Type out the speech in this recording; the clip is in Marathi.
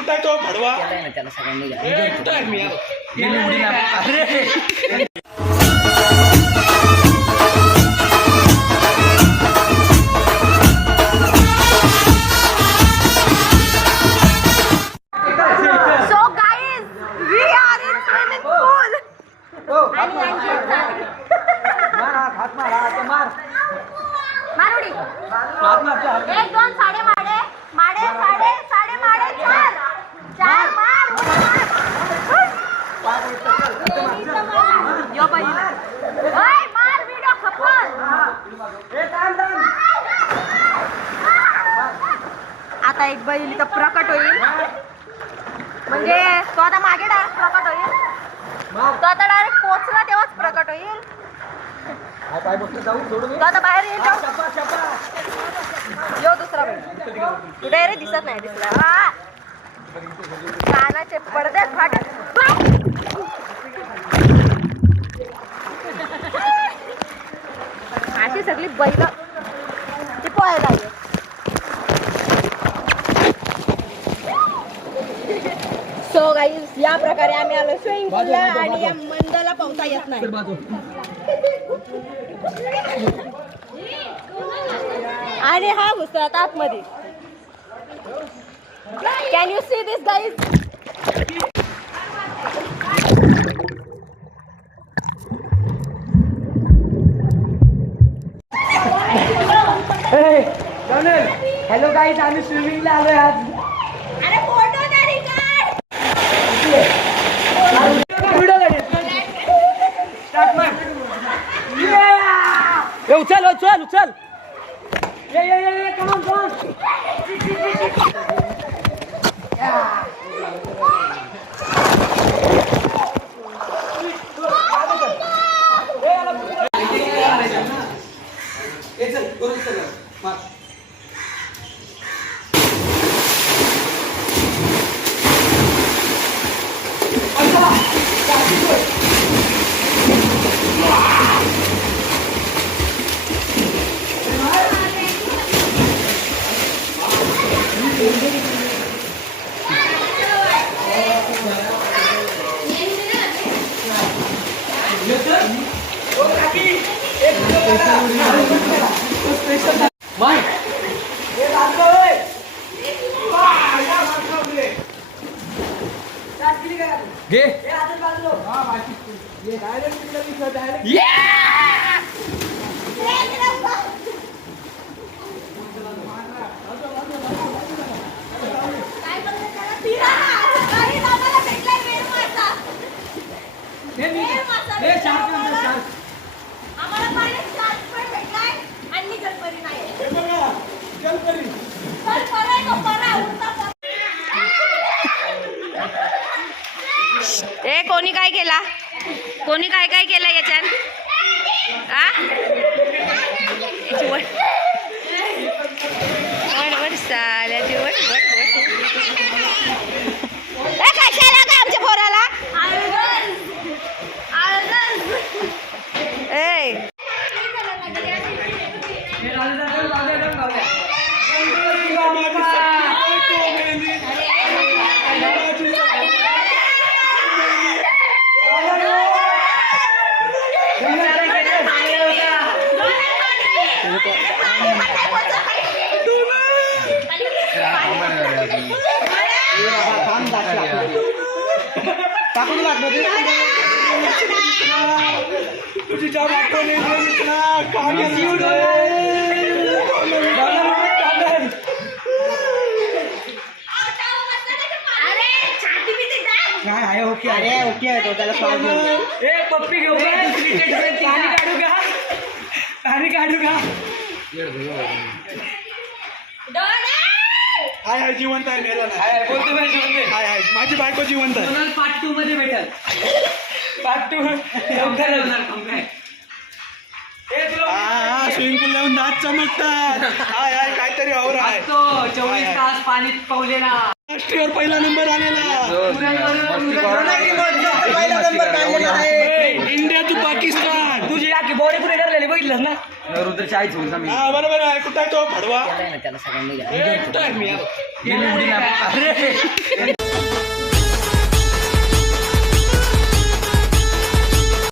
कुठं आहे तो भडवा? त्याला सगळ्यांनी कुठं आहे मी? एक दोन साडे माडे माडे साडे साडे माडे चार चार मार यो पहिला ओय मार व्हिडिओ खपल आता एक बैल इथं प्रकट होईल म्हणजे तो आता मागे डायरेक्ट प्रकट होईल तो आता डायरेक्ट पोहोचला तेव्हाच प्रकट होईल तो आता बाहेर येईल यो दुसरा बैल तू डायरेक्ट दिसत नाही दिसला कानाचे पडदे फाट अशी सगळी बैल ती पोहायला लागली सो गाईज या प्रकारे आम्ही आलो स्विमिंग पूलला आणि या मंदाला पोहता येत नाही आणि हा घुसतात आतमध्ये can you see this guys hello guys आम्ही स्विमिंगला आलोय आज अरे फोटो तरी काढ उचल उचल उचल ये कम ऑन ए कोणी काय केला कोणी काय काय केलं याच्यात वट साल्याची वट कशाला का आमच्या पोराला ओके तो त्याला पप्पी घेऊ पाणी काढू का हाय जिवंत आहे मेला नाही हाय माझी बायको जिवंत आहे पार्ट 2 मध्ये भेटेल पार्ट 2 स्विमिंग पूल लावून दात चमकतात हाय हाय काहीतरी और आहे 24 तास पाणी पावलेला राष्ट्रीयवर पहिला नंबर आलेला इंडिया टू पाकिस्तान तुझी आखी बॉडी पुढे ठरलेली बघितलं ना रुद्रची आईच होईल हा बरोबर आहे कुठं आहे तो भडवा त्याला सगळ्यांनी कुठं आहे मी